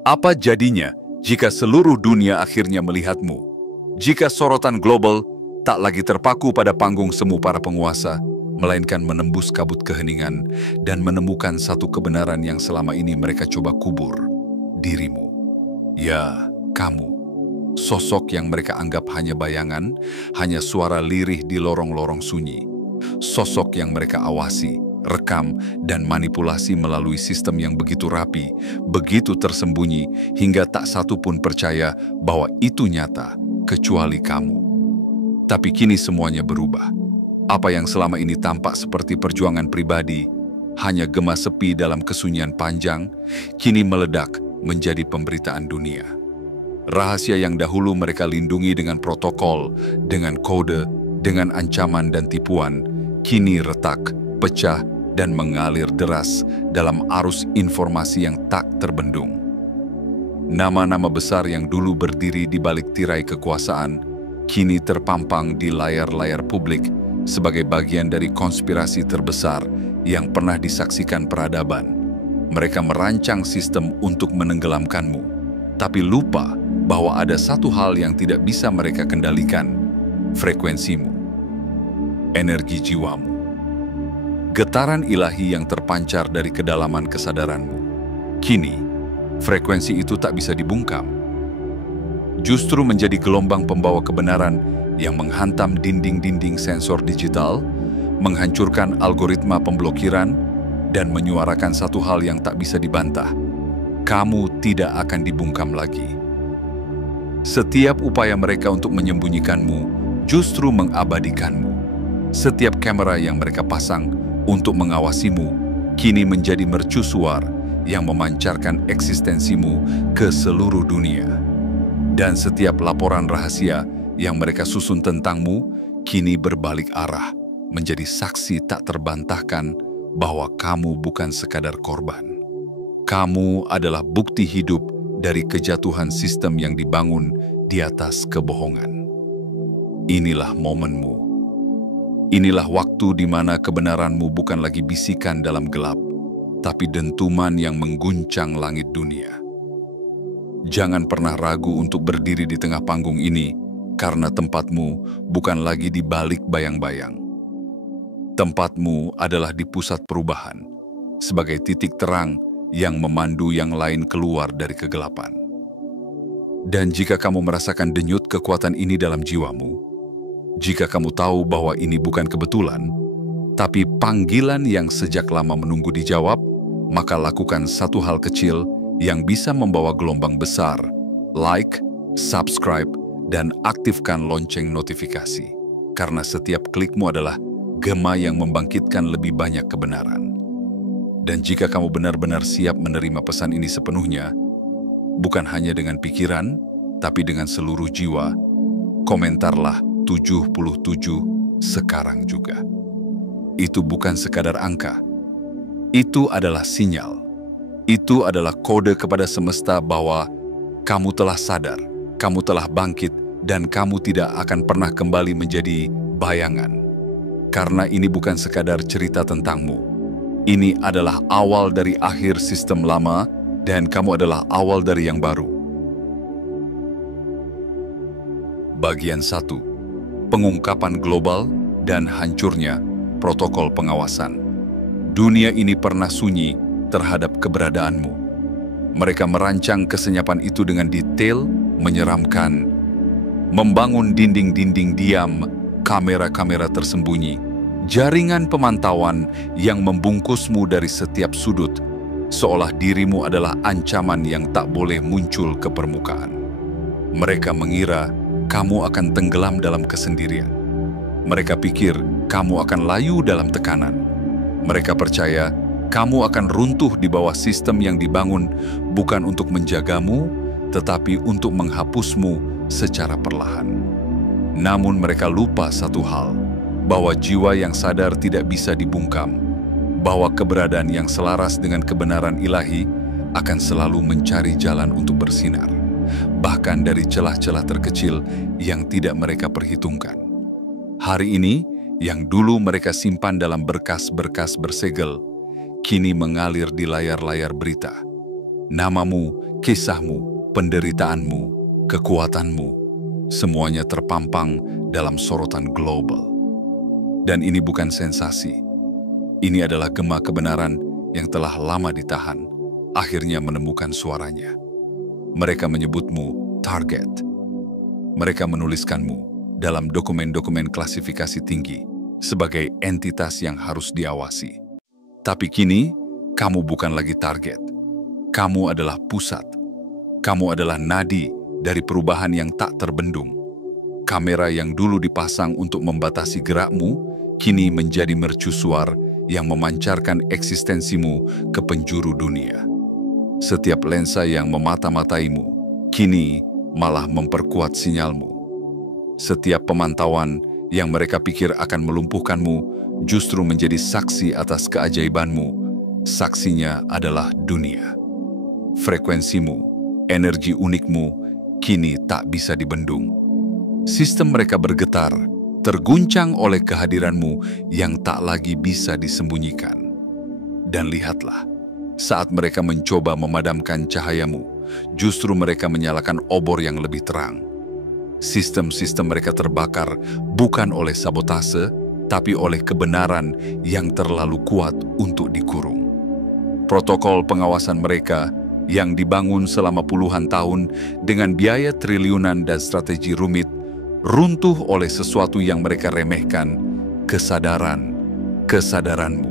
Apa jadinya jika seluruh dunia akhirnya melihatmu? Jika sorotan global tak lagi terpaku pada panggung semu para penguasa, melainkan menembus kabut keheningan dan menemukan satu kebenaran yang selama ini mereka coba kubur, dirimu. Ya, kamu. Sosok yang mereka anggap hanya bayangan, hanya suara lirih di lorong-lorong sunyi. Sosok yang mereka awasi, rekam, dan manipulasi melalui sistem yang begitu rapi, begitu tersembunyi, hingga tak satu pun percaya bahwa itu nyata, kecuali kamu. Tapi kini semuanya berubah. Apa yang selama ini tampak seperti perjuangan pribadi, hanya gema sepi dalam kesunyian panjang, kini meledak menjadi pemberitaan dunia. Rahasia yang dahulu mereka lindungi dengan protokol, dengan kode, dengan ancaman dan tipuan, kini retak, pecah, dan mengalir deras dalam arus informasi yang tak terbendung. Nama-nama besar yang dulu berdiri di balik tirai kekuasaan, kini terpampang di layar-layar publik sebagai bagian dari konspirasi terbesar yang pernah disaksikan peradaban. Mereka merancang sistem untuk menenggelamkanmu, tapi lupa bahwa ada satu hal yang tidak bisa mereka kendalikan, frekuensimu, energi jiwamu. Getaran ilahi yang terpancar dari kedalaman kesadaranmu. Kini, frekuensi itu tak bisa dibungkam. Justru menjadi gelombang pembawa kebenaran yang menghantam dinding-dinding sensor digital, menghancurkan algoritma pemblokiran, dan menyuarakan satu hal yang tak bisa dibantah. Kamu tidak akan dibungkam lagi. Setiap upaya mereka untuk menyembunyikanmu justru mengabadikanmu. Setiap kamera yang mereka pasang untuk mengawasimu kini menjadi mercusuar yang memancarkan eksistensimu ke seluruh dunia. Dan setiap laporan rahasia yang mereka susun tentangmu kini berbalik arah menjadi saksi tak terbantahkan bahwa kamu bukan sekadar korban. Kamu adalah bukti hidup dari kejatuhan sistem yang dibangun di atas kebohongan. Inilah momenmu. Inilah waktu di mana kebenaranmu bukan lagi bisikan dalam gelap, tapi dentuman yang mengguncang langit dunia. Jangan pernah ragu untuk berdiri di tengah panggung ini, karena tempatmu bukan lagi di balik bayang-bayang. Tempatmu adalah di pusat perubahan, sebagai titik terang yang memandu yang lain keluar dari kegelapan. Dan jika kamu merasakan denyut kekuatan ini dalam jiwamu, jika kamu tahu bahwa ini bukan kebetulan, tapi panggilan yang sejak lama menunggu dijawab, maka lakukan satu hal kecil yang bisa membawa gelombang besar. Like, subscribe, dan aktifkan lonceng notifikasi. Karena setiap klikmu adalah gema yang membangkitkan lebih banyak kebenaran. Dan jika kamu benar-benar siap menerima pesan ini sepenuhnya, bukan hanya dengan pikiran, tapi dengan seluruh jiwa, komentarlah 77 sekarang juga. Itu bukan sekadar angka. Itu adalah sinyal. Itu adalah kode kepada semesta bahwa kamu telah sadar, kamu telah bangkit, dan kamu tidak akan pernah kembali menjadi bayangan. Karena ini bukan sekadar cerita tentangmu. Ini adalah awal dari akhir sistem lama, dan kamu adalah awal dari yang baru. Bagian 1. Pengungkapan global dan hancurnya protokol pengawasan. Dunia ini pernah sunyi terhadap keberadaanmu. Mereka merancang kesenyapan itu dengan detail, menyeramkan, membangun dinding-dinding diam, kamera-kamera tersembunyi, jaringan pemantauan yang membungkusmu dari setiap sudut, seolah dirimu adalah ancaman yang tak boleh muncul ke permukaan. Mereka mengira kamu akan tenggelam dalam kesendirian. Mereka pikir kamu akan layu dalam tekanan. Mereka percaya kamu akan runtuh di bawah sistem yang dibangun bukan untuk menjagamu, tetapi untuk menghapusmu secara perlahan. Namun mereka lupa satu hal, bahwa jiwa yang sadar tidak bisa dibungkam, bahwa keberadaan yang selaras dengan kebenaran ilahi akan selalu mencari jalan untuk bersinar, bahkan dari celah-celah terkecil yang tidak mereka perhitungkan. Hari ini, yang dulu mereka simpan dalam berkas-berkas bersegel, kini mengalir di layar-layar berita. Namamu, kisahmu, penderitaanmu, kekuatanmu, semuanya terpampang dalam sorotan global. Dan ini bukan sensasi. Ini adalah gema kebenaran yang telah lama ditahan, akhirnya menemukan suaranya. Mereka menyebutmu target. Mereka menuliskanmu dalam dokumen-dokumen klasifikasi tinggi sebagai entitas yang harus diawasi. Tapi kini, kamu bukan lagi target. Kamu adalah pusat. Kamu adalah nadi dari perubahan yang tak terbendung. Kamera yang dulu dipasang untuk membatasi gerakmu, kini menjadi mercusuar yang memancarkan eksistensimu ke penjuru dunia. Setiap lensa yang memata-mataimu, kini malah memperkuat sinyalmu. Setiap pemantauan yang mereka pikir akan melumpuhkanmu, justru menjadi saksi atas keajaibanmu. Saksinya adalah dunia. Frekuensimu, energi unikmu, kini tak bisa dibendung. Sistem mereka bergetar, terguncang oleh kehadiranmu yang tak lagi bisa disembunyikan. Dan lihatlah, saat mereka mencoba memadamkan cahayamu, justru mereka menyalakan obor yang lebih terang. Sistem-sistem mereka terbakar bukan oleh sabotase, tapi oleh kebenaran yang terlalu kuat untuk dikurung. Protokol pengawasan mereka yang dibangun selama puluhan tahun dengan biaya triliunan dan strategi rumit, runtuh oleh sesuatu yang mereka remehkan, kesadaranmu.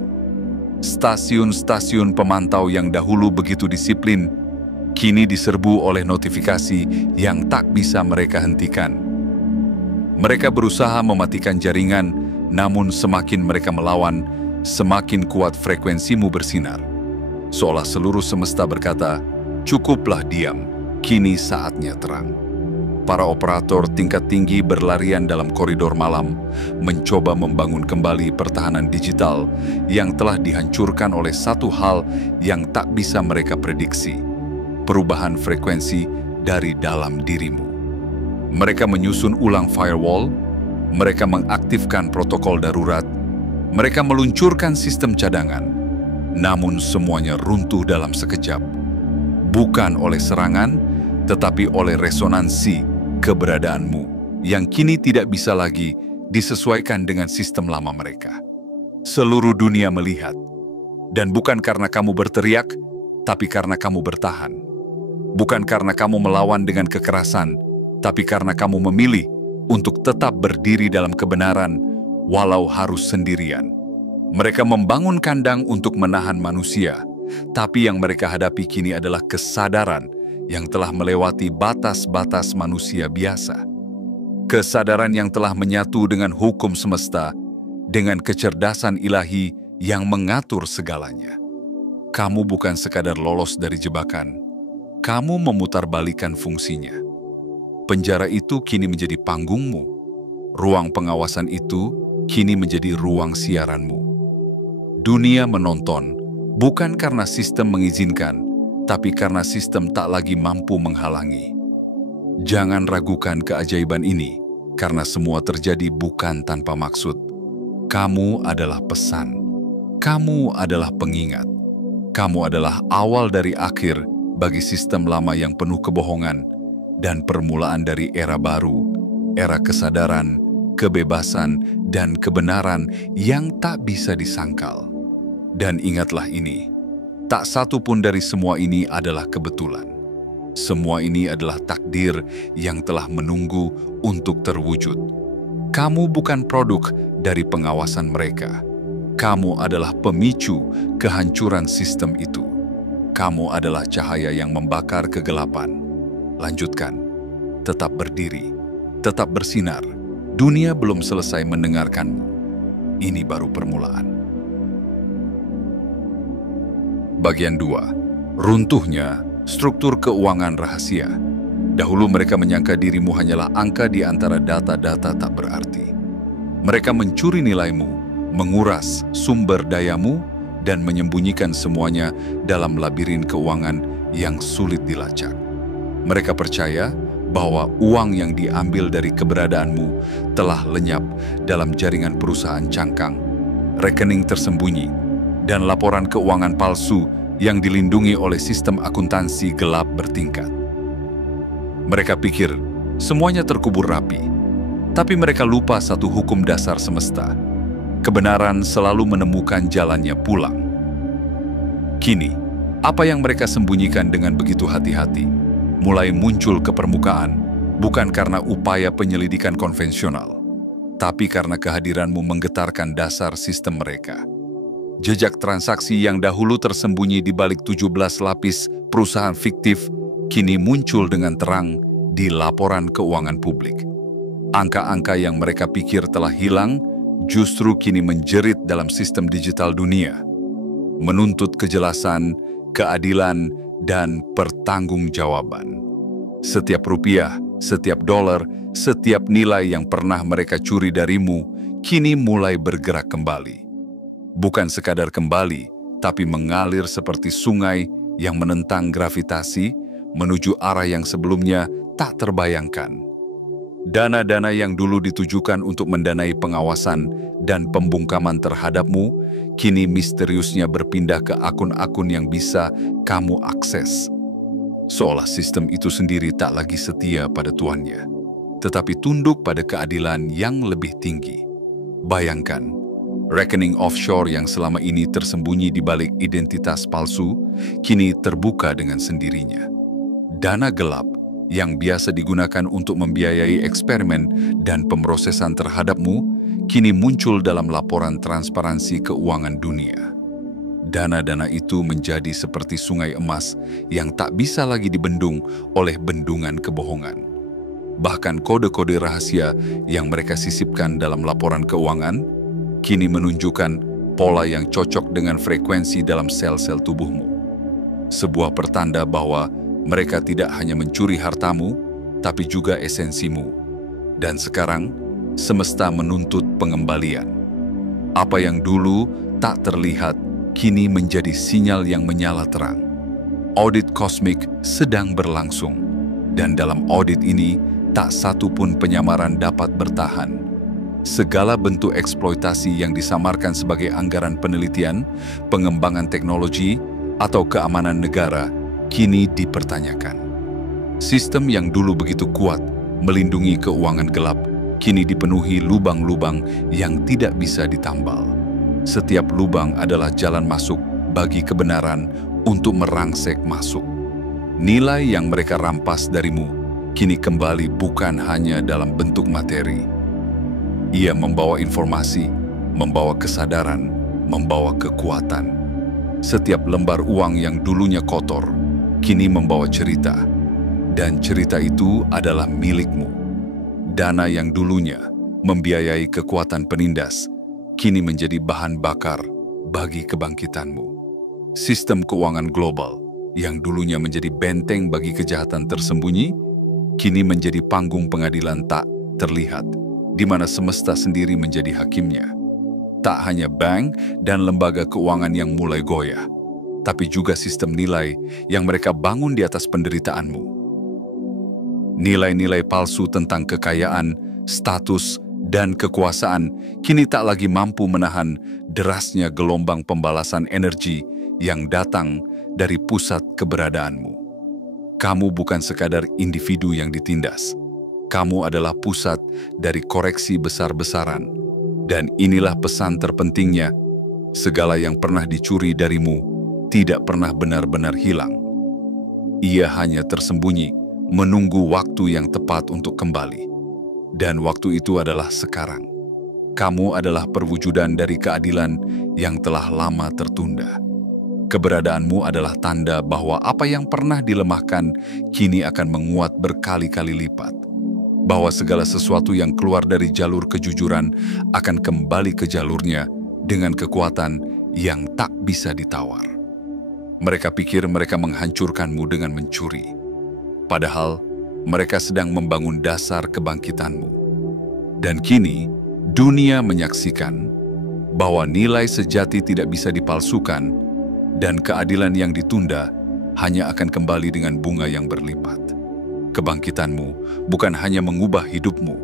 Stasiun-stasiun pemantau yang dahulu begitu disiplin, kini diserbu oleh notifikasi yang tak bisa mereka hentikan. Mereka berusaha mematikan jaringan, namun semakin mereka melawan, semakin kuat frekuensimu bersinar. Seolah seluruh semesta berkata, cukuplah diam, kini saatnya terang. Para operator tingkat tinggi berlarian dalam koridor malam, mencoba membangun kembali pertahanan digital yang telah dihancurkan oleh satu hal yang tak bisa mereka prediksi, perubahan frekuensi dari dalam dirimu. Mereka menyusun ulang firewall, mereka mengaktifkan protokol darurat, mereka meluncurkan sistem cadangan, namun semuanya runtuh dalam sekejap. Bukan oleh serangan, tetapi oleh resonansi keberadaanmu yang kini tidak bisa lagi disesuaikan dengan sistem lama mereka. Seluruh dunia melihat, dan bukan karena kamu berteriak, tapi karena kamu bertahan. Bukan karena kamu melawan dengan kekerasan, tapi karena kamu memilih untuk tetap berdiri dalam kebenaran, walau harus sendirian. Mereka membangun kandang untuk menahan manusia, tapi yang mereka hadapi kini adalah kesadaran yang telah melewati batas-batas manusia biasa. Kesadaran yang telah menyatu dengan hukum semesta, dengan kecerdasan ilahi yang mengatur segalanya. Kamu bukan sekadar lolos dari jebakan, kamu memutarbalikkan fungsinya. Penjara itu kini menjadi panggungmu, ruang pengawasan itu kini menjadi ruang siaranmu. Dunia menonton, bukan karena sistem mengizinkan, tapi karena sistem tak lagi mampu menghalangi. Jangan ragukan keajaiban ini, karena semua terjadi bukan tanpa maksud. Kamu adalah pesan. Kamu adalah pengingat. Kamu adalah awal dari akhir bagi sistem lama yang penuh kebohongan dan permulaan dari era baru, era kesadaran, kebebasan, dan kebenaran yang tak bisa disangkal. Dan ingatlah ini, tak satu pun dari semua ini adalah kebetulan. Semua ini adalah takdir yang telah menunggu untuk terwujud. Kamu bukan produk dari pengawasan mereka. Kamu adalah pemicu kehancuran sistem itu. Kamu adalah cahaya yang membakar kegelapan. Lanjutkan, tetap berdiri, tetap bersinar. Dunia belum selesai mendengarkanmu. Ini baru permulaan. Bagian 2. Runtuhnya struktur keuangan rahasia. Dahulu mereka menyangka dirimu hanyalah angka di antara data-data tak berarti. Mereka mencuri nilaimu, menguras sumber dayamu, dan menyembunyikan semuanya dalam labirin keuangan yang sulit dilacak. Mereka percaya bahwa uang yang diambil dari keberadaanmu telah lenyap dalam jaringan perusahaan cangkang, rekening tersembunyi, dan laporan keuangan palsu yang dilindungi oleh sistem akuntansi gelap bertingkat. Mereka pikir semuanya terkubur rapi, tapi mereka lupa satu hukum dasar semesta. Kebenaran selalu menemukan jalannya pulang. Kini, apa yang mereka sembunyikan dengan begitu hati-hati mulai muncul ke permukaan, bukan karena upaya penyelidikan konvensional, tapi karena kehadiranmu menggetarkan dasar sistem mereka. Jejak transaksi yang dahulu tersembunyi di balik 17 lapis perusahaan fiktif kini muncul dengan terang di laporan keuangan publik. Angka-angka yang mereka pikir telah hilang justru kini menjerit dalam sistem digital dunia, menuntut kejelasan, keadilan, dan pertanggungjawaban. Setiap rupiah, setiap dolar, setiap nilai yang pernah mereka curi darimu kini mulai bergerak kembali. Bukan sekadar kembali, tapi mengalir seperti sungai yang menentang gravitasi menuju arah yang sebelumnya tak terbayangkan. Dana-dana yang dulu ditujukan untuk mendanai pengawasan dan pembungkaman terhadapmu, kini misteriusnya berpindah ke akun-akun yang bisa kamu akses. Seolah sistem itu sendiri tak lagi setia pada tuannya, tetapi tunduk pada keadilan yang lebih tinggi. Bayangkan, rekening offshore yang selama ini tersembunyi di balik identitas palsu, kini terbuka dengan sendirinya. Dana gelap yang biasa digunakan untuk membiayai eksperimen dan pemrosesan terhadapmu, kini muncul dalam laporan transparansi keuangan dunia. Dana-dana itu menjadi seperti sungai emas yang tak bisa lagi dibendung oleh bendungan kebohongan. Bahkan kode-kode rahasia yang mereka sisipkan dalam laporan keuangan kini menunjukkan pola yang cocok dengan frekuensi dalam sel-sel tubuhmu. Sebuah pertanda bahwa mereka tidak hanya mencuri hartamu, tapi juga esensimu. Dan sekarang, semesta menuntut pengembalian. Apa yang dulu tak terlihat, kini menjadi sinyal yang menyala terang. Audit kosmik sedang berlangsung, dan dalam audit ini, tak satu pun penyamaran dapat bertahan. Segala bentuk eksploitasi yang disamarkan sebagai anggaran penelitian, pengembangan teknologi, atau keamanan negara, kini dipertanyakan. Sistem yang dulu begitu kuat melindungi keuangan gelap, kini dipenuhi lubang-lubang yang tidak bisa ditambal. Setiap lubang adalah jalan masuk bagi kebenaran untuk merangsek masuk. Nilai yang mereka rampas darimu kini kembali bukan hanya dalam bentuk materi. Ia membawa informasi, membawa kesadaran, membawa kekuatan. Setiap lembar uang yang dulunya kotor, kini membawa cerita. Dan cerita itu adalah milikmu. Dana yang dulunya membiayai kekuatan penindas, kini menjadi bahan bakar bagi kebangkitanmu. Sistem keuangan global yang dulunya menjadi benteng bagi kejahatan tersembunyi, kini menjadi panggung pengadilan tak terlihat, di mana semesta sendiri menjadi hakimnya. Tak hanya bank dan lembaga keuangan yang mulai goyah, tapi juga sistem nilai yang mereka bangun di atas penderitaanmu. Nilai-nilai palsu tentang kekayaan, status, dan kekuasaan kini tak lagi mampu menahan derasnya gelombang pembalasan energi yang datang dari pusat keberadaanmu. Kamu bukan sekadar individu yang ditindas. Kamu adalah pusat dari koreksi besar-besaran. Dan inilah pesan terpentingnya, segala yang pernah dicuri darimu tidak pernah benar-benar hilang. Ia hanya tersembunyi, menunggu waktu yang tepat untuk kembali. Dan waktu itu adalah sekarang. Kamu adalah perwujudan dari keadilan yang telah lama tertunda. Keberadaanmu adalah tanda bahwa apa yang pernah dilemahkan kini akan menguat berkali-kali lipat. Bahwa segala sesuatu yang keluar dari jalur kejujuran akan kembali ke jalurnya dengan kekuatan yang tak bisa ditawar. Mereka pikir mereka menghancurkanmu dengan mencuri. Padahal, mereka sedang membangun dasar kebangkitanmu. Dan kini, dunia menyaksikan bahwa nilai sejati tidak bisa dipalsukan dan keadilan yang ditunda hanya akan kembali dengan bunga yang berlipat. Kebangkitanmu bukan hanya mengubah hidupmu,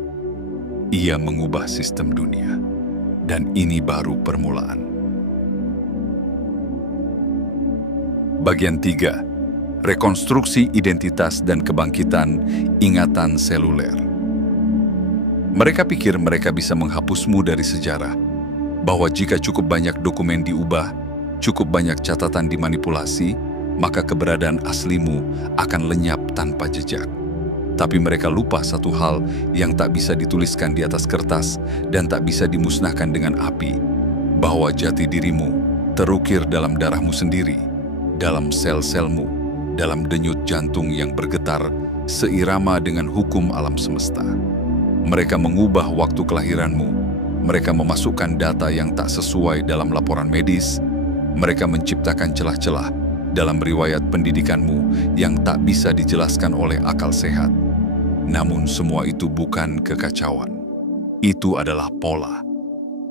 ia mengubah sistem dunia. Dan ini baru permulaan. Bagian 3. Rekonstruksi identitas dan kebangkitan ingatan seluler. Mereka pikir mereka bisa menghapusmu dari sejarah, bahwa jika cukup banyak dokumen diubah, cukup banyak catatan dimanipulasi, maka keberadaan aslimu akan lenyap tanpa jejak. Tapi mereka lupa satu hal yang tak bisa dituliskan di atas kertas dan tak bisa dimusnahkan dengan api, bahwa jati dirimu terukir dalam darahmu sendiri, dalam sel-selmu, dalam denyut jantung yang bergetar seirama dengan hukum alam semesta. Mereka mengubah waktu kelahiranmu, mereka memasukkan data yang tak sesuai dalam laporan medis, mereka menciptakan celah-celah dalam riwayat pendidikanmu yang tak bisa dijelaskan oleh akal sehat. Namun semua itu bukan kekacauan. Itu adalah pola.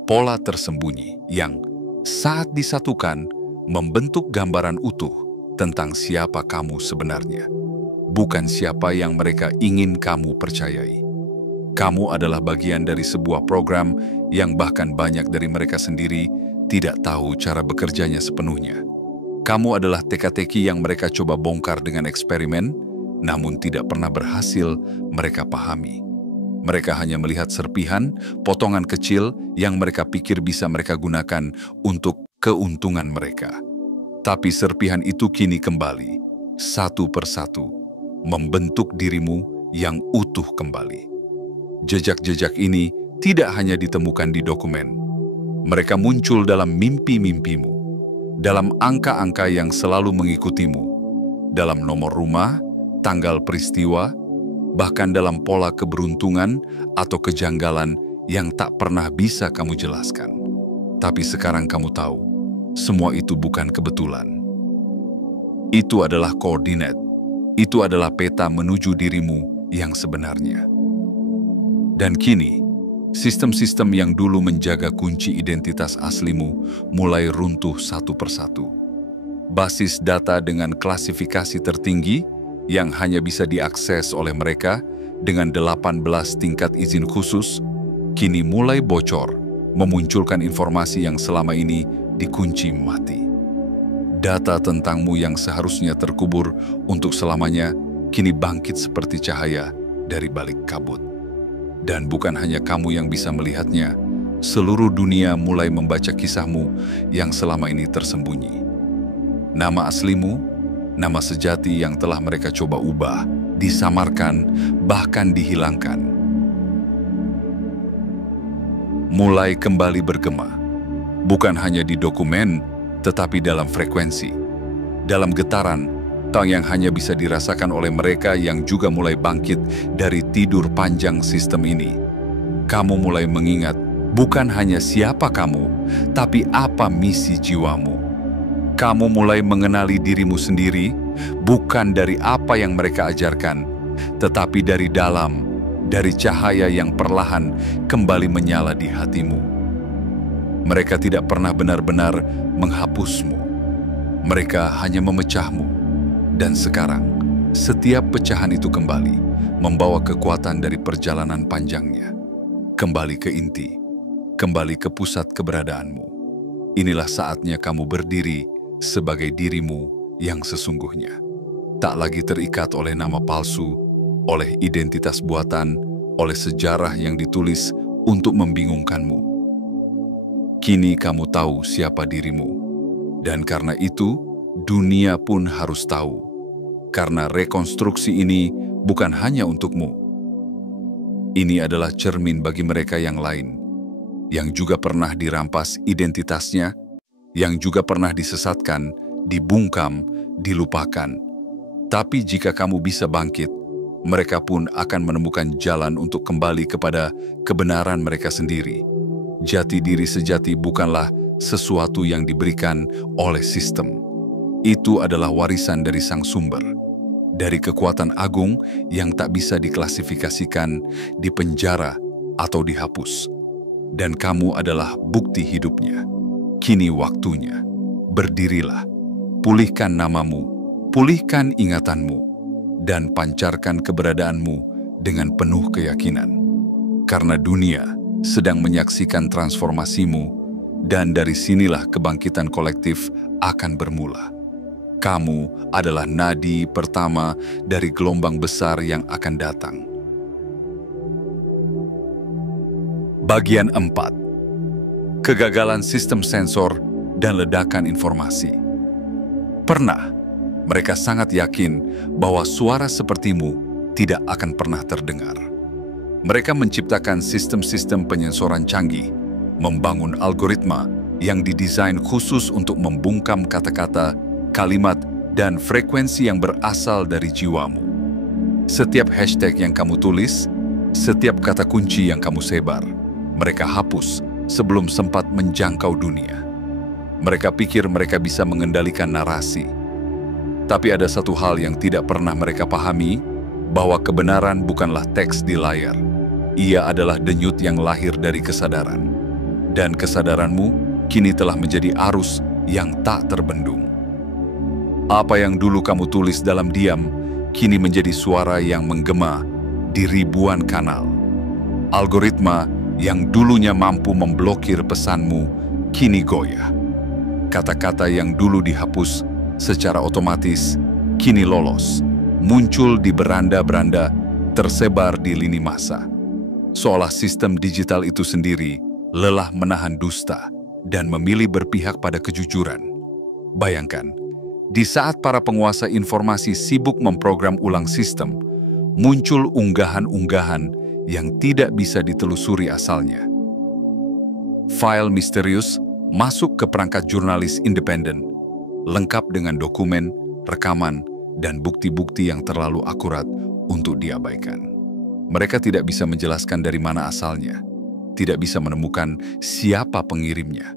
Pola tersembunyi yang saat disatukan membentuk gambaran utuh tentang siapa kamu sebenarnya. Bukan siapa yang mereka ingin kamu percayai. Kamu adalah bagian dari sebuah program yang bahkan banyak dari mereka sendiri tidak tahu cara bekerjanya sepenuhnya. Kamu adalah teka-teki yang mereka coba bongkar dengan eksperimen, namun tidak pernah berhasil mereka pahami. Mereka hanya melihat serpihan, potongan kecil yang mereka pikir bisa mereka gunakan untuk keuntungan mereka. Tapi serpihan itu kini kembali, satu persatu, membentuk dirimu yang utuh kembali. Jejak-jejak ini tidak hanya ditemukan di dokumen. Mereka muncul dalam mimpi-mimpimu, dalam angka-angka yang selalu mengikutimu, dalam nomor rumah, tanggal peristiwa, bahkan dalam pola keberuntungan atau kejanggalan yang tak pernah bisa kamu jelaskan. Tapi sekarang kamu tahu, semua itu bukan kebetulan. Itu adalah koordinat. Itu adalah peta menuju dirimu yang sebenarnya. Dan kini, sistem-sistem yang dulu menjaga kunci identitas aslimu mulai runtuh satu persatu. Basis data dengan klasifikasi tertinggi yang hanya bisa diakses oleh mereka dengan 18 tingkat izin khusus, kini mulai bocor, memunculkan informasi yang selama ini dikunci mati. Data tentangmu yang seharusnya terkubur untuk selamanya kini bangkit seperti cahaya dari balik kabut. Dan bukan hanya kamu yang bisa melihatnya, seluruh dunia mulai membaca kisahmu yang selama ini tersembunyi. Nama aslimu, nama sejati yang telah mereka coba ubah, disamarkan, bahkan dihilangkan, mulai kembali bergema. Bukan hanya di dokumen, tetapi dalam frekuensi, dalam getaran, yang hanya bisa dirasakan oleh mereka yang juga mulai bangkit dari tidur panjang sistem ini. Kamu mulai mengingat bukan hanya siapa kamu, tapi apa misi jiwamu. Kamu mulai mengenali dirimu sendiri, bukan dari apa yang mereka ajarkan, tetapi dari dalam, dari cahaya yang perlahan kembali menyala di hatimu. Mereka tidak pernah benar-benar menghapusmu. Mereka hanya memecahmu. Dan sekarang, setiap pecahan itu kembali membawa kekuatan dari perjalanan panjangnya. Kembali ke inti, kembali ke pusat keberadaanmu. Inilah saatnya kamu berdiri sebagai dirimu yang sesungguhnya. Tak lagi terikat oleh nama palsu, oleh identitas buatan, oleh sejarah yang ditulis untuk membingungkanmu. Kini kamu tahu siapa dirimu, dan karena itu dunia pun harus tahu, karena rekonstruksi ini bukan hanya untukmu. Ini adalah cermin bagi mereka yang lain, yang juga pernah dirampas identitasnya, yang juga pernah disesatkan, dibungkam, dilupakan. Tapi jika kamu bisa bangkit, mereka pun akan menemukan jalan untuk kembali kepada kebenaran mereka sendiri. Jati diri sejati bukanlah sesuatu yang diberikan oleh sistem. Itu adalah warisan dari sang sumber, dari kekuatan agung yang tak bisa diklasifikasikan, dipenjara, atau dihapus. Dan kamu adalah bukti hidupnya. Kini waktunya. Berdirilah, pulihkan namamu, pulihkan ingatanmu, dan pancarkan keberadaanmu dengan penuh keyakinan. Karena dunia sedang menyaksikan transformasimu, dan dari sinilah kebangkitan kolektif akan bermula. Kamu adalah nadi pertama dari gelombang besar yang akan datang. Bagian 4. Kegagalan sistem sensor dan ledakan informasi. Pernah, mereka sangat yakin bahwa suara sepertimu tidak akan pernah terdengar. Mereka menciptakan sistem-sistem penyensoran canggih, membangun algoritma yang didesain khusus untuk membungkam kata-kata, kalimat, dan frekuensi yang berasal dari jiwamu. Setiap hashtag yang kamu tulis, setiap kata kunci yang kamu sebar, mereka hapus sebelum sempat menjangkau dunia. Mereka pikir mereka bisa mengendalikan narasi. Tapi ada satu hal yang tidak pernah mereka pahami, bahwa kebenaran bukanlah teks di layar. Ia adalah denyut yang lahir dari kesadaran. Dan kesadaranmu kini telah menjadi arus yang tak terbendung. Apa yang dulu kamu tulis dalam diam, kini menjadi suara yang menggema di ribuan kanal. Algoritma yang dulunya mampu memblokir pesanmu, kini goyah. Kata-kata yang dulu dihapus secara otomatis, kini lolos, muncul di beranda-beranda, tersebar di lini massa. Seolah sistem digital itu sendiri lelah menahan dusta dan memilih berpihak pada kejujuran. Bayangkan, di saat para penguasa informasi sibuk memprogram ulang sistem, muncul unggahan-unggahan yang tidak bisa ditelusuri asalnya. File misterius masuk ke perangkat jurnalis independen, lengkap dengan dokumen, rekaman, dan bukti-bukti yang terlalu akurat untuk diabaikan. Mereka tidak bisa menjelaskan dari mana asalnya, tidak bisa menemukan siapa pengirimnya,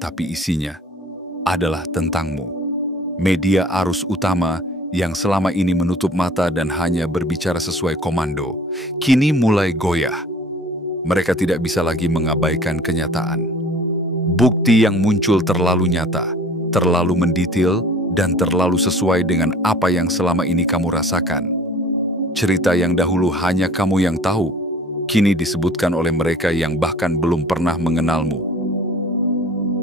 tapi isinya adalah tentangmu. Media arus utama yang selama ini menutup mata dan hanya berbicara sesuai komando, kini mulai goyah. Mereka tidak bisa lagi mengabaikan kenyataan. Bukti yang muncul terlalu nyata, terlalu mendetail, dan terlalu sesuai dengan apa yang selama ini kamu rasakan. Cerita yang dahulu hanya kamu yang tahu, kini disebutkan oleh mereka yang bahkan belum pernah mengenalmu.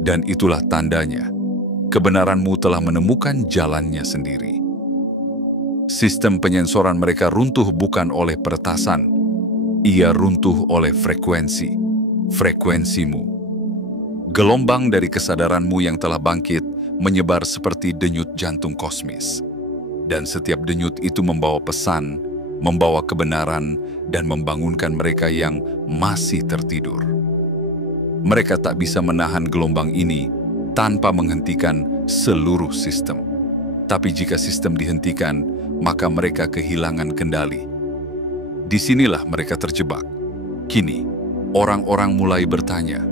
Dan itulah tandanya, kebenaranmu telah menemukan jalannya sendiri. Sistem penyensoran mereka runtuh bukan oleh peretasan, ia runtuh oleh frekuensimu. Gelombang dari kesadaranmu yang telah bangkit menyebar seperti denyut jantung kosmis. Dan setiap denyut itu membawa pesan, membawa kebenaran, dan membangunkan mereka yang masih tertidur. Mereka tak bisa menahan gelombang ini tanpa menghentikan seluruh sistem. Tapi jika sistem dihentikan, maka mereka kehilangan kendali. Disinilah mereka terjebak. Kini, orang-orang mulai bertanya,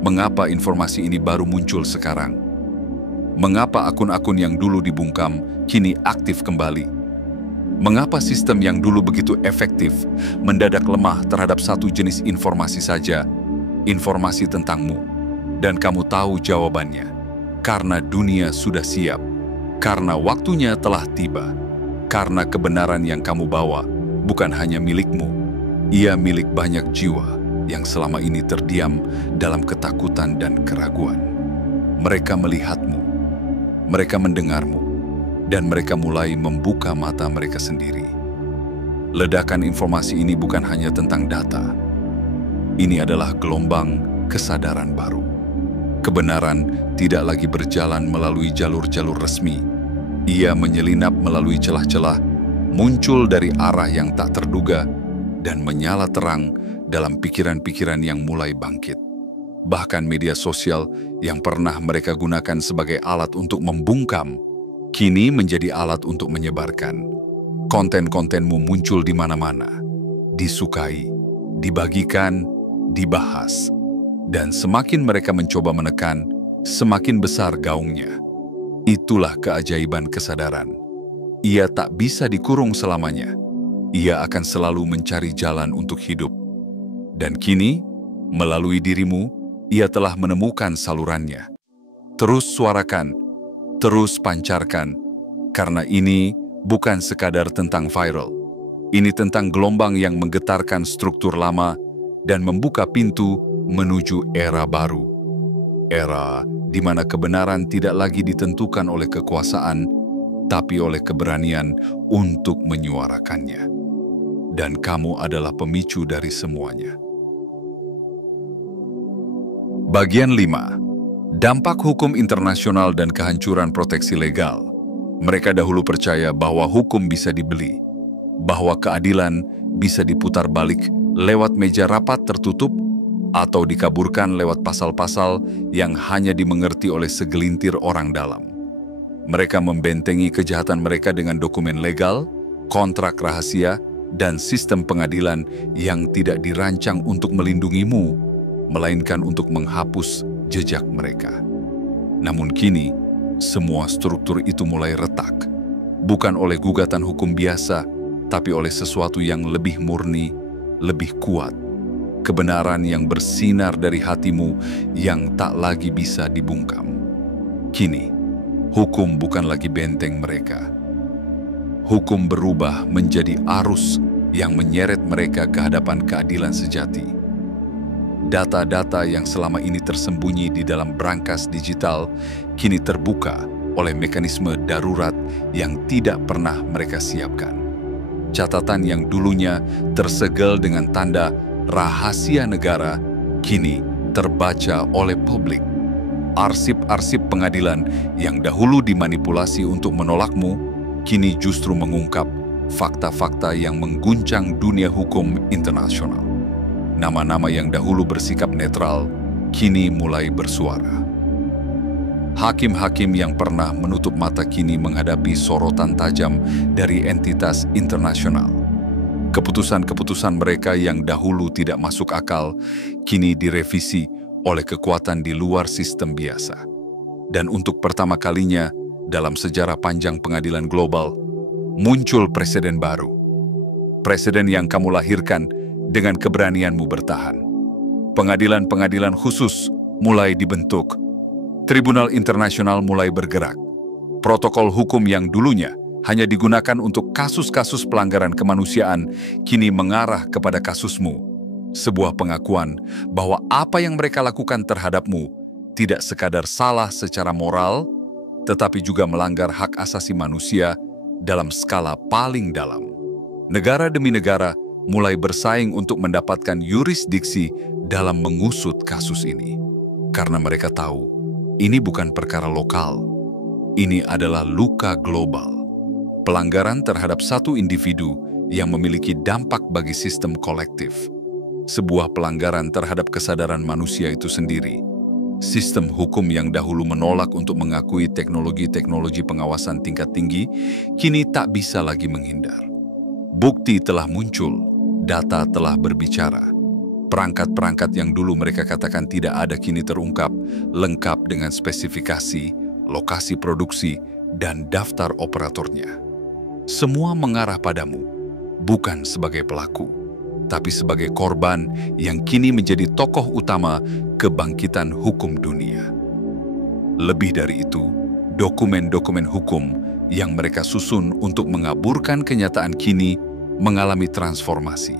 mengapa informasi ini baru muncul sekarang? Mengapa akun-akun yang dulu dibungkam kini aktif kembali? Mengapa sistem yang dulu begitu efektif mendadak lemah terhadap satu jenis informasi saja, informasi tentangmu? Dan kamu tahu jawabannya, karena dunia sudah siap, karena waktunya telah tiba, karena kebenaran yang kamu bawa bukan hanya milikmu, ia milik banyak jiwa yang selama ini terdiam dalam ketakutan dan keraguan. Mereka melihatmu, mereka mendengarmu, dan mereka mulai membuka mata mereka sendiri. Ledakan informasi ini bukan hanya tentang data, ini adalah gelombang kesadaran baru. Kebenaran tidak lagi berjalan melalui jalur-jalur resmi. Ia menyelinap melalui celah-celah, muncul dari arah yang tak terduga, dan menyala terang dalam pikiran-pikiran yang mulai bangkit. Bahkan media sosial yang pernah mereka gunakan sebagai alat untuk membungkam, kini menjadi alat untuk menyebarkan. Konten-kontenmu muncul di mana-mana, disukai, dibagikan, dibahas. Dan semakin mereka mencoba menekan, semakin besar gaungnya. Itulah keajaiban kesadaran. Ia tak bisa dikurung selamanya. Ia akan selalu mencari jalan untuk hidup. Dan kini, melalui dirimu, ia telah menemukan salurannya. Terus suarakan, terus pancarkan, karena ini bukan sekadar tentang viral. Ini tentang gelombang yang menggetarkan struktur lama dan membuka pintu menuju era baru. Era di mana kebenaran tidak lagi ditentukan oleh kekuasaan, tapi oleh keberanian untuk menyuarakannya. Dan kamu adalah pemicu dari semuanya. Bagian 5. Dampak hukum internasional dan kehancuran proteksi legal. Mereka dahulu percaya bahwa hukum bisa dibeli, bahwa keadilan bisa diputar balik lewat meja rapat tertutup atau dikaburkan lewat pasal-pasal yang hanya dimengerti oleh segelintir orang dalam. Mereka membentengi kejahatan mereka dengan dokumen legal, kontrak rahasia, dan sistem pengadilan yang tidak dirancang untuk melindungimu, melainkan untuk menghapus jejak mereka. Namun kini, semua struktur itu mulai retak, bukan oleh gugatan hukum biasa, tapi oleh sesuatu yang lebih murni, lebih kuat. Kebenaran yang bersinar dari hatimu yang tak lagi bisa dibungkam. Kini, hukum bukan lagi benteng mereka. Hukum berubah menjadi arus yang menyeret mereka ke hadapan keadilan sejati. Data-data yang selama ini tersembunyi di dalam brankas digital kini terbuka oleh mekanisme darurat yang tidak pernah mereka siapkan. Catatan yang dulunya tersegel dengan tanda rahasia negara kini terbaca oleh publik. Arsip-arsip pengadilan yang dahulu dimanipulasi untuk menolakmu, kini justru mengungkap fakta-fakta yang mengguncang dunia hukum internasional. Nama-nama yang dahulu bersikap netral, kini mulai bersuara. Hakim-hakim yang pernah menutup mata kini menghadapi sorotan tajam dari entitas internasional. Keputusan-keputusan mereka yang dahulu tidak masuk akal, kini direvisi oleh kekuatan di luar sistem biasa. Dan untuk pertama kalinya dalam sejarah panjang pengadilan global, muncul presiden baru. Presiden yang kamu lahirkan dengan keberanianmu bertahan. Pengadilan-pengadilan khusus mulai dibentuk. Tribunal internasional mulai bergerak. Protokol hukum yang dulunya hanya digunakan untuk kasus-kasus pelanggaran kemanusiaan kini mengarah kepada kasusmu. Sebuah pengakuan bahwa apa yang mereka lakukan terhadapmu tidak sekadar salah secara moral, tetapi juga melanggar hak asasi manusia dalam skala paling dalam. Negara demi negara mulai bersaing untuk mendapatkan yurisdiksi dalam mengusut kasus ini. Karena mereka tahu, ini bukan perkara lokal. Ini adalah luka global. Pelanggaran terhadap satu individu yang memiliki dampak bagi sistem kolektif. Sebuah pelanggaran terhadap kesadaran manusia itu sendiri. Sistem hukum yang dahulu menolak untuk mengakui teknologi-teknologi pengawasan tingkat tinggi, kini tak bisa lagi menghindar. Bukti telah muncul, data telah berbicara. Perangkat-perangkat yang dulu mereka katakan tidak ada kini terungkap, lengkap dengan spesifikasi, lokasi produksi, dan daftar operatornya. Semua mengarah padamu, bukan sebagai pelaku, tapi sebagai korban yang kini menjadi tokoh utama kebangkitan hukum dunia. Lebih dari itu, dokumen-dokumen hukum yang mereka susun untuk mengaburkan kenyataan kini mengalami transformasi.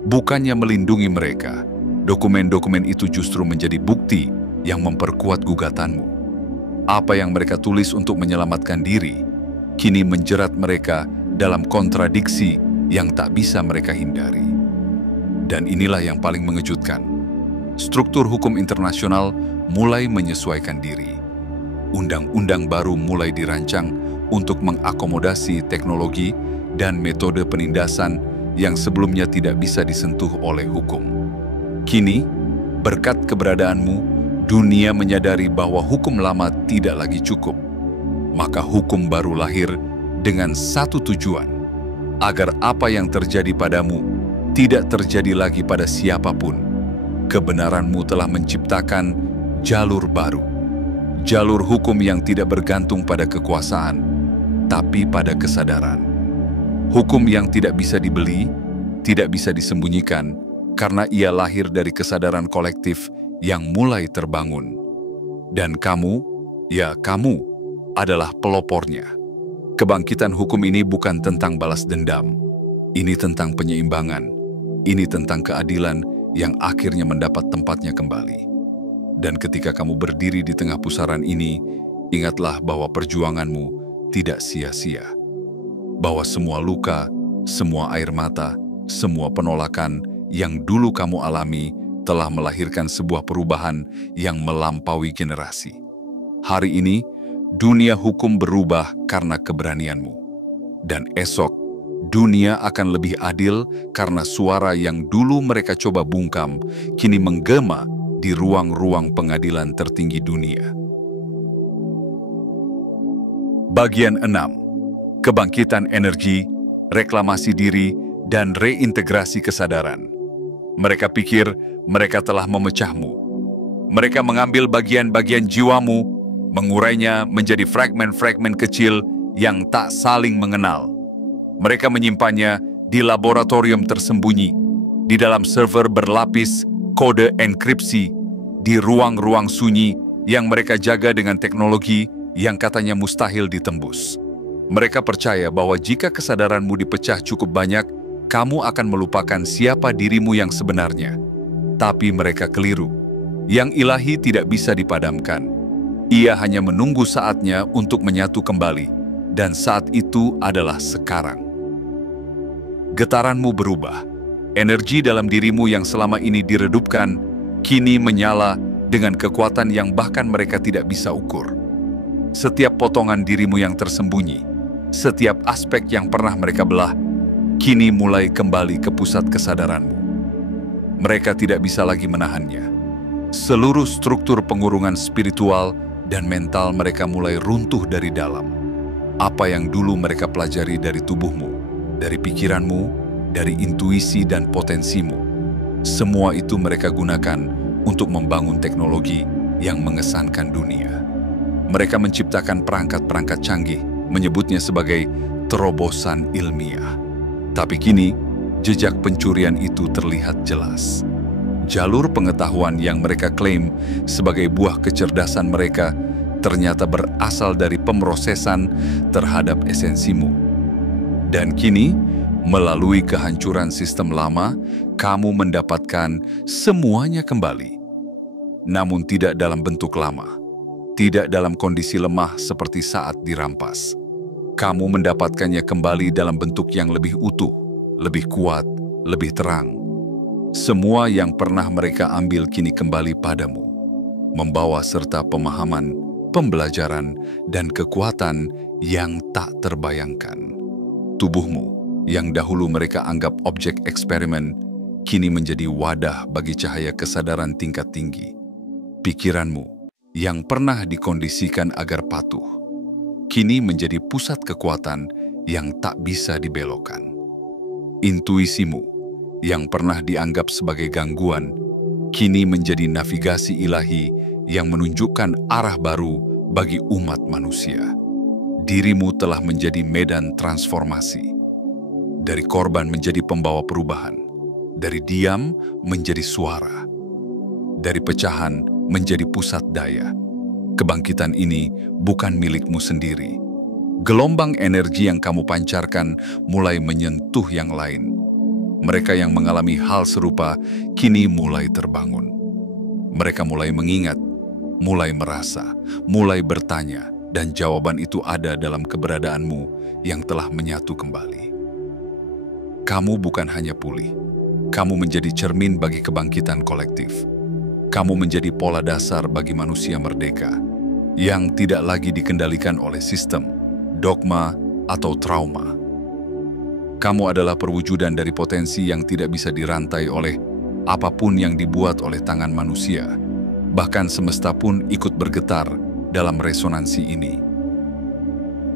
Bukannya melindungi mereka, dokumen-dokumen itu justru menjadi bukti yang memperkuat gugatanmu. Apa yang mereka tulis untuk menyelamatkan diri, kini menjerat mereka dalam kontradiksi yang tak bisa mereka hindari. Dan inilah yang paling mengejutkan. Struktur hukum internasional mulai menyesuaikan diri. Undang-undang baru mulai dirancang untuk mengakomodasi teknologi dan metode penindasan yang sebelumnya tidak bisa disentuh oleh hukum. Kini, berkat keberadaanmu, dunia menyadari bahwa hukum lama tidak lagi cukup. Maka hukum baru lahir dengan satu tujuan, agar apa yang terjadi padamu tidak terjadi lagi pada siapapun. Kebenaranmu telah menciptakan jalur baru. Jalur hukum yang tidak bergantung pada kekuasaan, tapi pada kesadaran. Hukum yang tidak bisa dibeli, tidak bisa disembunyikan, karena ia lahir dari kesadaran kolektif yang mulai terbangun. Dan kamu, ya kamu, adalah pelopornya. Kebangkitan hukum ini bukan tentang balas dendam. Ini tentang penyeimbangan. Ini tentang keadilan yang akhirnya mendapat tempatnya kembali. Dan ketika kamu berdiri di tengah pusaran ini, ingatlah bahwa perjuanganmu tidak sia-sia. Bahwa semua luka, semua air mata, semua penolakan yang dulu kamu alami telah melahirkan sebuah perubahan yang melampaui generasi. Hari ini, dunia hukum berubah karena keberanianmu. Dan esok, dunia akan lebih adil karena suara yang dulu mereka coba bungkam kini menggema di ruang-ruang pengadilan tertinggi dunia. Bagian 6. Kebangkitan energi, reklamasi diri, dan reintegrasi kesadaran. Mereka pikir mereka telah memecahmu. Mereka mengambil bagian-bagian jiwamu, mengurainya menjadi fragmen-fragmen kecil yang tak saling mengenal. Mereka menyimpannya di laboratorium tersembunyi, di dalam server berlapis kode enkripsi, di ruang-ruang sunyi yang mereka jaga dengan teknologi yang katanya mustahil ditembus. Mereka percaya bahwa jika kesadaranmu dipecah cukup banyak, kamu akan melupakan siapa dirimu yang sebenarnya. Tapi mereka keliru. Yang ilahi tidak bisa dipadamkan. Ia hanya menunggu saatnya untuk menyatu kembali, dan saat itu adalah sekarang. Getaranmu berubah. Energi dalam dirimu yang selama ini diredupkan, kini menyala dengan kekuatan yang bahkan mereka tidak bisa ukur. Setiap potongan dirimu yang tersembunyi, setiap aspek yang pernah mereka belah, kini mulai kembali ke pusat kesadaranmu. Mereka tidak bisa lagi menahannya. Seluruh struktur pengurungan spiritual dan mental mereka mulai runtuh dari dalam. Apa yang dulu mereka pelajari dari tubuhmu, dari pikiranmu, dari intuisi dan potensimu, semua itu mereka gunakan untuk membangun teknologi yang mengesankan dunia. Mereka menciptakan perangkat-perangkat canggih, menyebutnya sebagai terobosan ilmiah. Tapi kini, jejak pencurian itu terlihat jelas. Jalur pengetahuan yang mereka klaim sebagai buah kecerdasan mereka ternyata berasal dari pemrosesan terhadap esensimu. Dan kini, melalui kehancuran sistem lama, kamu mendapatkan semuanya kembali. Namun tidak dalam bentuk lama. Tidak dalam kondisi lemah seperti saat dirampas. Kamu mendapatkannya kembali dalam bentuk yang lebih utuh, lebih kuat, lebih terang. Semua yang pernah mereka ambil kini kembali padamu, membawa serta pemahaman, pembelajaran, dan kekuatan yang tak terbayangkan. Tubuhmu, yang dahulu mereka anggap objek eksperimen, kini menjadi wadah bagi cahaya kesadaran tingkat tinggi. Pikiranmu, yang pernah dikondisikan agar patuh, kini menjadi pusat kekuatan yang tak bisa dibelokkan. Intuisimu, yang pernah dianggap sebagai gangguan, kini menjadi navigasi ilahi yang menunjukkan arah baru bagi umat manusia. Dirimu telah menjadi medan transformasi. Dari korban menjadi pembawa perubahan. Dari diam menjadi suara. Dari pecahan menjadi pusat daya. Kebangkitan ini bukan milikmu sendiri. Gelombang energi yang kamu pancarkan mulai menyentuh yang lain. Mereka yang mengalami hal serupa kini mulai terbangun. Mereka mulai mengingat, mulai merasa, mulai bertanya, dan jawaban itu ada dalam keberadaanmu yang telah menyatu kembali. Kamu bukan hanya pulih, kamu menjadi cermin bagi kebangkitan kolektif. Kamu menjadi pola dasar bagi manusia merdeka, yang tidak lagi dikendalikan oleh sistem, dogma, atau trauma. Kamu adalah perwujudan dari potensi yang tidak bisa dirantai oleh apapun yang dibuat oleh tangan manusia. Bahkan semesta pun ikut bergetar dalam resonansi ini.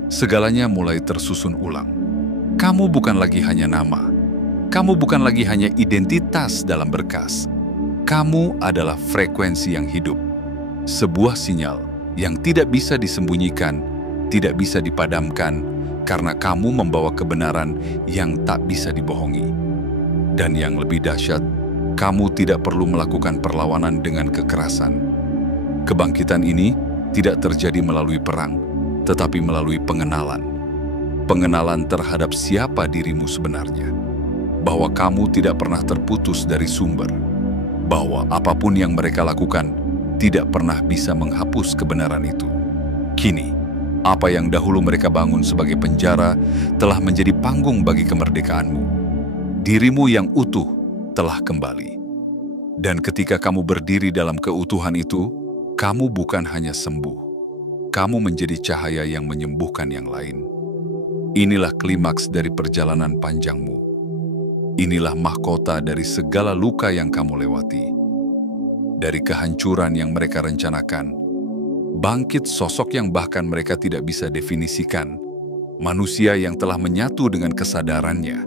Segalanya mulai tersusun ulang. Kamu bukan lagi hanya nama. Kamu bukan lagi hanya identitas dalam berkas. Kamu adalah frekuensi yang hidup. Sebuah sinyal yang tidak bisa disembunyikan, tidak bisa dipadamkan, karena kamu membawa kebenaran yang tak bisa dibohongi. Dan yang lebih dahsyat, kamu tidak perlu melakukan perlawanan dengan kekerasan. Kebangkitan ini tidak terjadi melalui perang, tetapi melalui pengenalan. Pengenalan terhadap siapa dirimu sebenarnya. Bahwa kamu tidak pernah terputus dari sumber. Bahwa apapun yang mereka lakukan tidak pernah bisa menghapus kebenaran itu. Kini, Apa yang dahulu mereka bangun sebagai penjara telah menjadi panggung bagi kemerdekaanmu. Dirimu yang utuh telah kembali. Dan ketika kamu berdiri dalam keutuhan itu, kamu bukan hanya sembuh. Kamu menjadi cahaya yang menyembuhkan yang lain. Inilah klimaks dari perjalanan panjangmu. Inilah mahkota dari segala luka yang kamu lewati. Dari kehancuran yang mereka rencanakan, bangkit sosok yang bahkan mereka tidak bisa definisikan. Manusia yang telah menyatu dengan kesadarannya.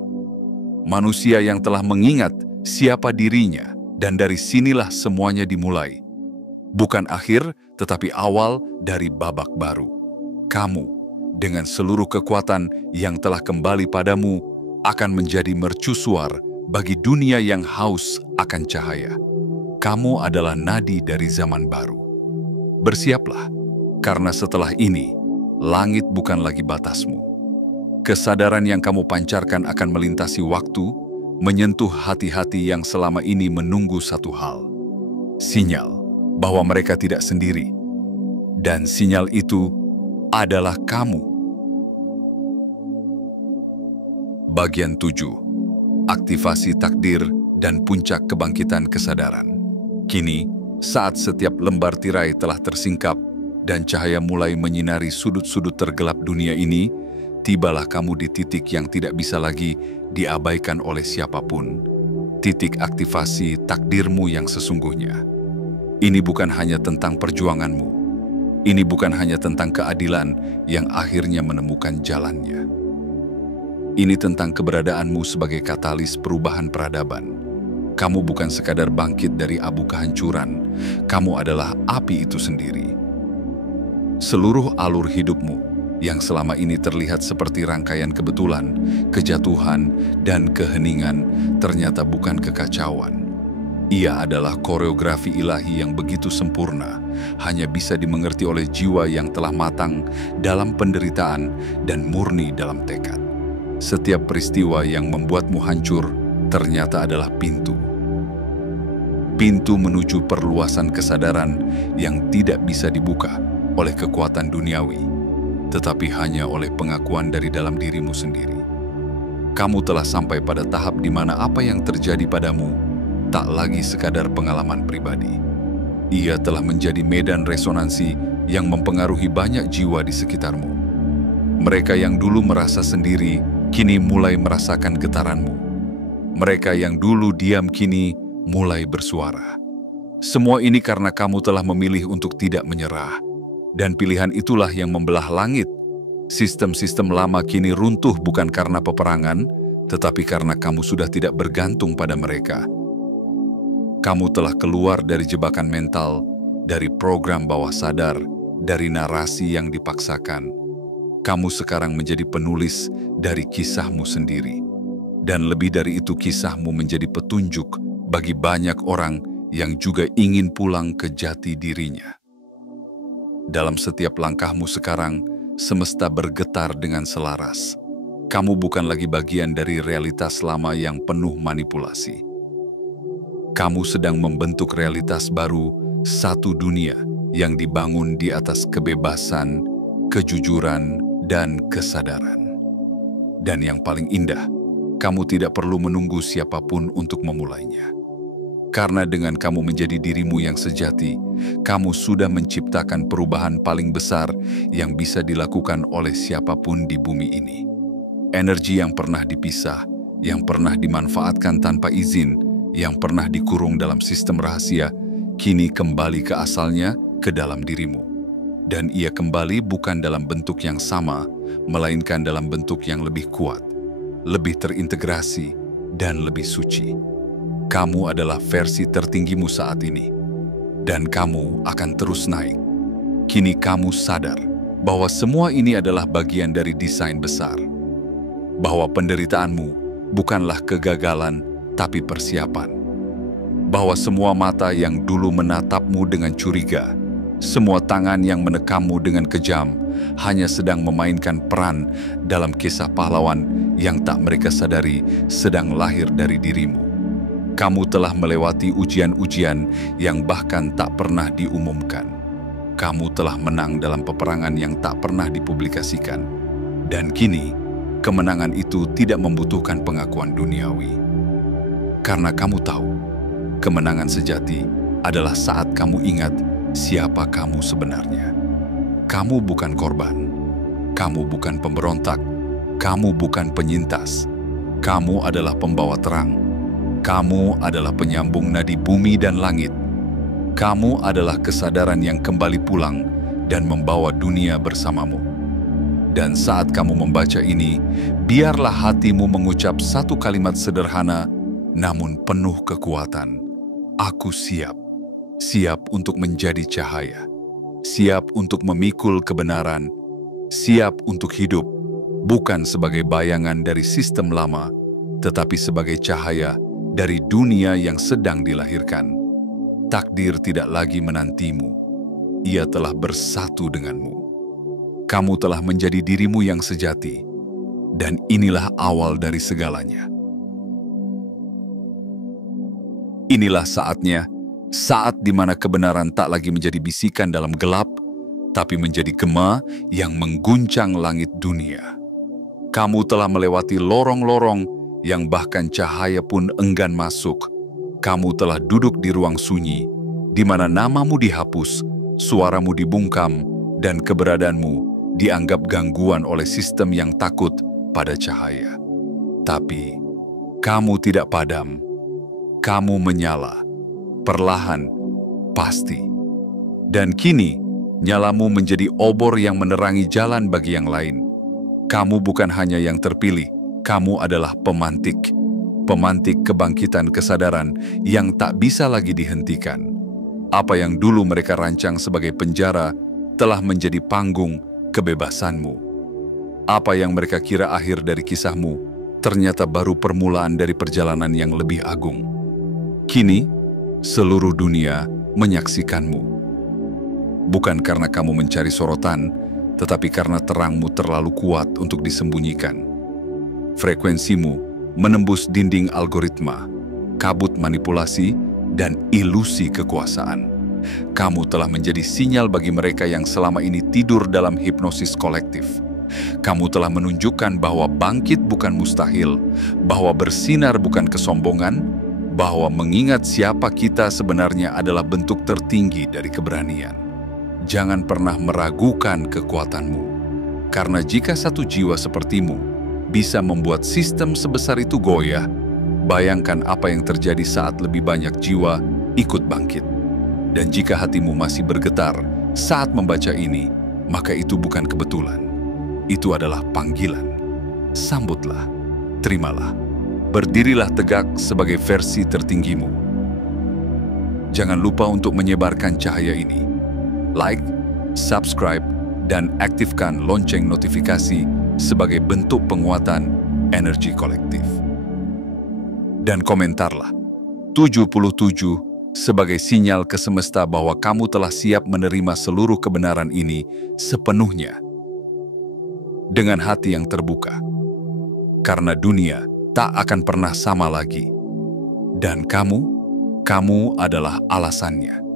Manusia yang telah mengingat siapa dirinya, dan dari sinilah semuanya dimulai. Bukan akhir, tetapi awal dari babak baru. Kamu, dengan seluruh kekuatan yang telah kembali padamu, akan menjadi mercusuar bagi dunia yang haus akan cahaya. Kamu adalah nadi dari zaman baru. Bersiaplah, karena setelah ini, langit bukan lagi batasmu. Kesadaran yang kamu pancarkan akan melintasi waktu, menyentuh hati-hati yang selama ini menunggu satu hal. Sinyal bahwa mereka tidak sendiri. Dan sinyal itu adalah kamu. Bagian 7. Aktivasi takdir dan puncak kebangkitan kesadaran. Kini, saat setiap lembar tirai telah tersingkap dan cahaya mulai menyinari sudut-sudut tergelap dunia ini, tibalah kamu di titik yang tidak bisa lagi diabaikan oleh siapapun. Titik aktivasi takdirmu yang sesungguhnya. Ini bukan hanya tentang perjuanganmu. Ini bukan hanya tentang keadilan yang akhirnya menemukan jalannya. Ini tentang keberadaanmu sebagai katalis perubahan peradaban. Kamu bukan sekadar bangkit dari abu kehancuran. Kamu adalah api itu sendiri. Seluruh alur hidupmu yang selama ini terlihat seperti rangkaian kebetulan, kejatuhan, dan keheningan ternyata bukan kekacauan. Ia adalah koreografi ilahi yang begitu sempurna, hanya bisa dimengerti oleh jiwa yang telah matang dalam penderitaan dan murni dalam tekad. Setiap peristiwa yang membuatmu hancur ternyata adalah pintu. Pintu menuju perluasan kesadaran yang tidak bisa dibuka oleh kekuatan duniawi, tetapi hanya oleh pengakuan dari dalam dirimu sendiri. Kamu telah sampai pada tahap di mana apa yang terjadi padamu tak lagi sekadar pengalaman pribadi. Ia telah menjadi medan resonansi yang mempengaruhi banyak jiwa di sekitarmu. Mereka yang dulu merasa sendiri, kini mulai merasakan getaranmu. Mereka yang dulu diam kini mulai bersuara. Semua ini karena kamu telah memilih untuk tidak menyerah. Dan pilihan itulah yang membelah langit. Sistem-sistem lama kini runtuh bukan karena peperangan, tetapi karena kamu sudah tidak bergantung pada mereka. Kamu telah keluar dari jebakan mental, dari program bawah sadar, dari narasi yang dipaksakan. Kamu sekarang menjadi penulis dari kisahmu sendiri. Dan lebih dari itu, kisahmu menjadi petunjuk bagi banyak orang yang juga ingin pulang ke jati dirinya. Dalam setiap langkahmu sekarang, semesta bergetar dengan selaras. Kamu bukan lagi bagian dari realitas lama yang penuh manipulasi. Kamu sedang membentuk realitas baru, satu dunia yang dibangun di atas kebebasan, kejujuran, dan kesadaran. Dan yang paling indah, kamu tidak perlu menunggu siapapun untuk memulainya. Karena dengan kamu menjadi dirimu yang sejati, kamu sudah menciptakan perubahan paling besar yang bisa dilakukan oleh siapapun di bumi ini. Energi yang pernah dipisah, yang pernah dimanfaatkan tanpa izin, yang pernah dikurung dalam sistem rahasia, kini kembali ke asalnya, ke dalam dirimu. Dan ia kembali bukan dalam bentuk yang sama, melainkan dalam bentuk yang lebih kuat, lebih terintegrasi, dan lebih suci. Kamu adalah versi tertinggimu saat ini, dan kamu akan terus naik. Kini kamu sadar bahwa semua ini adalah bagian dari desain besar, bahwa penderitaanmu bukanlah kegagalan, tapi persiapan, bahwa semua mata yang dulu menatapmu dengan curiga, semua tangan yang menekammu dengan kejam, hanya sedang memainkan peran dalam kisah pahlawan yang tak mereka sadari sedang lahir dari dirimu. Kamu telah melewati ujian-ujian yang bahkan tak pernah diumumkan. Kamu telah menang dalam peperangan yang tak pernah dipublikasikan. Dan kini, kemenangan itu tidak membutuhkan pengakuan duniawi. Karena kamu tahu, kemenangan sejati adalah saat kamu ingat siapa kamu sebenarnya. Kamu bukan korban, kamu bukan pemberontak, kamu bukan penyintas. Kamu adalah pembawa terang. Kamu adalah penyambung nadi bumi dan langit. Kamu adalah kesadaran yang kembali pulang dan membawa dunia bersamamu. Dan saat kamu membaca ini, biarlah hatimu mengucap satu kalimat sederhana namun penuh kekuatan. Aku siap. Siap untuk menjadi cahaya. Siap untuk memikul kebenaran. Siap untuk hidup, bukan sebagai bayangan dari sistem lama, tetapi sebagai cahaya dari dunia yang sedang dilahirkan. Takdir tidak lagi menantimu. Ia telah bersatu denganmu. Kamu telah menjadi dirimu yang sejati, dan inilah awal dari segalanya. Inilah saatnya, saat di mana kebenaran tak lagi menjadi bisikan dalam gelap, tapi menjadi gema yang mengguncang langit dunia. Kamu telah melewati lorong-lorong yang bahkan cahaya pun enggan masuk. Kamu telah duduk di ruang sunyi, di mana namamu dihapus, suaramu dibungkam, dan keberadaanmu dianggap gangguan oleh sistem yang takut pada cahaya. Tapi, kamu tidak padam. Kamu menyala, perlahan, pasti. Dan kini, nyalamu menjadi obor yang menerangi jalan bagi yang lain. Kamu bukan hanya yang terpilih, kamu adalah pemantik. Pemantik kebangkitan kesadaran yang tak bisa lagi dihentikan. Apa yang dulu mereka rancang sebagai penjara telah menjadi panggung kebebasanmu. Apa yang mereka kira akhir dari kisahmu ternyata baru permulaan dari perjalanan yang lebih agung. Kini, seluruh dunia menyaksikanmu. Bukan karena kamu mencari sorotan, tetapi karena terangmu terlalu kuat untuk disembunyikan. Frekuensimu menembus dinding algoritma, kabut manipulasi, dan ilusi kekuasaan. Kamu telah menjadi sinyal bagi mereka yang selama ini tidur dalam hipnosis kolektif. Kamu telah menunjukkan bahwa bangkit bukan mustahil, bahwa bersinar bukan kesombongan, bahwa mengingat siapa kita sebenarnya adalah bentuk tertinggi dari keberanian. Jangan pernah meragukan kekuatanmu, karena jika satu jiwa sepertimu bisa membuat sistem sebesar itu goyah, bayangkan apa yang terjadi saat lebih banyak jiwa ikut bangkit. Dan jika hatimu masih bergetar saat membaca ini, maka itu bukan kebetulan. Itu adalah panggilan. Sambutlah, terimalah, berdirilah tegak sebagai versi tertinggimu. Jangan lupa untuk menyebarkan cahaya ini. Like, subscribe, dan aktifkan lonceng notifikasi sebagai bentuk penguatan energi kolektif. Dan komentarlah 77 sebagai sinyal ke semesta bahwa kamu telah siap menerima seluruh kebenaran ini sepenuhnya. Dengan hati yang terbuka. Karena dunia tak akan pernah sama lagi. Dan kamu adalah alasannya.